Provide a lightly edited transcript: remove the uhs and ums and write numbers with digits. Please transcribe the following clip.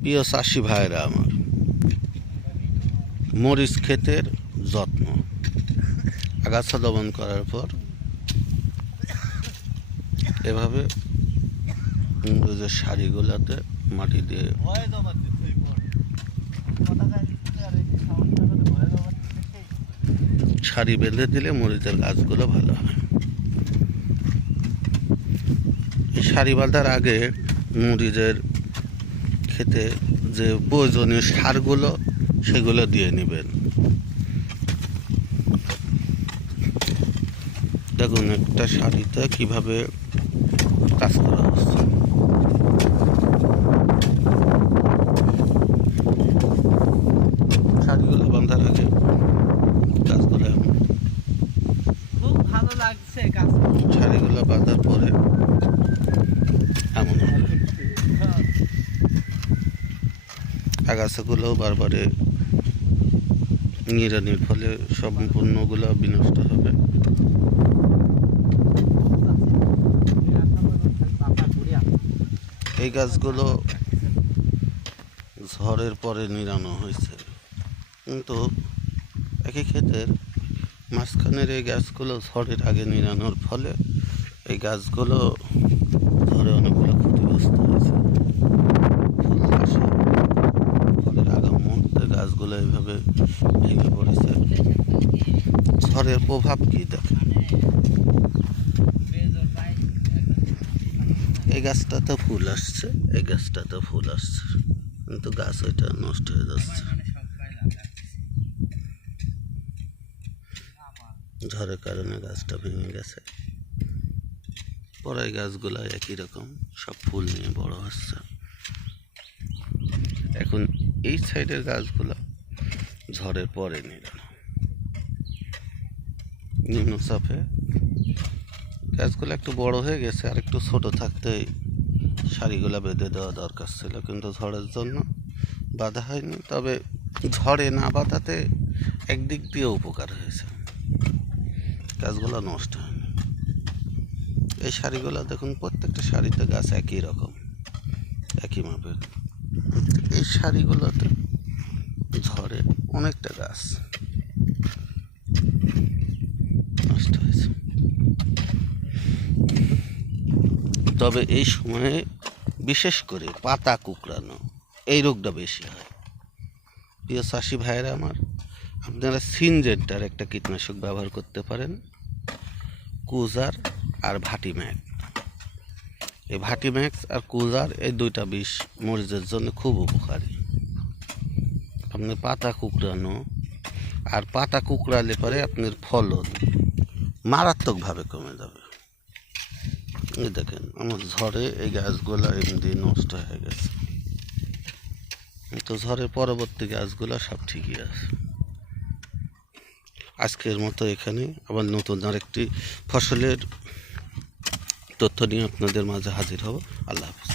প্রিয় চাষি ভাইরা আমার, মরিচ ক্ষেতের যত্ন। আগাছা দমন করার পর এভাবে মরিচের সারিগুলোতে মাটি দিয়ে সারি বেঁধে দিলে মরিচের গাছগুলো ভালো হয়। এই সারি বাঁধার আগে মরিচের খেতে যে প্রয়োজনীয় সারগুলো সেগুলো দিয়ে নেবেন। দেখুন একটা সারিতে কিভাবে কাজ করা হচ্ছে। সারিগুলো বাঁধার আগে গাছগুলো খুব ভালো লাগছে। সারিগুলো বাঁধার পরে এমন হবে। আগাছাগুলো বারবারে নিড়ানির ফলে সম্পূর্ণগুলো বিনষ্ট হবে। এই গাছগুলো ঝড়ের পরে নিড়ানো হয়েছে, কিন্তু একই ক্ষেতের মাঝখানের এই গাছগুলো ঝড়ের আগে নিড়ানোর ফলে এই গাছগুলো ঝড়ে অনেকগুলো ক্ষতিগ্রস্ত হয়েছে। ফুল আসে, ফলের আগাম মুহূর্তে গাছগুলো এইভাবে ভেঙে পড়েছে। ঝড়ের প্রভাব কি দেখে, এই গাছটাতে ফুল আসছে, এই গাছটাতে ফুল আসছে, কিন্তু গাছ ওইটা নষ্ট হয়ে যাচ্ছে। ঝড়ের কারণে গাছটা ভেঙে গেছে। পরে গাছগুলো একই রকম সব ফুল নিয়ে বড় হচ্ছে। এখন এই সাইডের গাছগুলো ঝড়ের পরে নিড়ানো, নিম্নচাপে গাছগুলো একটু বড় হয়ে গেছে, আর একটু ছোট থাকতেই সারিগুলো বেঁধে দেওয়া দরকার ছিল, কিন্তু ঝড়ের জন্য বাধা হয়নি। তবে ঝড়ে না বাঁধাতে একদিক দিয়ে উপকার হয়েছে, গাছগুলো নষ্ট হয়নি। এই সারিগুলো দেখুন, প্রত্যেকটা সারিতে গাছ একই রকম, একই মাপের। এই সারিগুলোতে ঝড়ে অনেকটা গাছ নষ্ট হয়েছে। তবে এই সময়ে বিশেষ করে পাতা কুঁকড়ানো এই রোগটা বেশি হয়। প্রিয় চাষি ভাইয়েরা আমার, আপনারা সিনজেন্টার একটা কীটনাশক ব্যবহার করতে পারেন, কুজার আর ভাটিম্যাক্স। এই ভাটিম্যাক্স আর কুজার এই দুইটা বিষ মরিচের জন্য খুব উপকারী। আপনার পাতা কুঁকড়ানো, আর পাতা কুঁকড়ালে পরে আপনার ফলন মারাত্মকভাবে কমে যাবে। এই দেখেন আমার ঝড়ে এই গাছগুলো এমনি নষ্ট হয়ে গেছে, তো ঝড়ের পরবর্তী গাছগুলো সব ঠিকই আছে। আজকের মতো এখানে আবার নতুন আরেকটি ফসলের তথ্য নিয়ে আপনাদের মাঝে হাজির হব। আল্লাহ হাফেজ।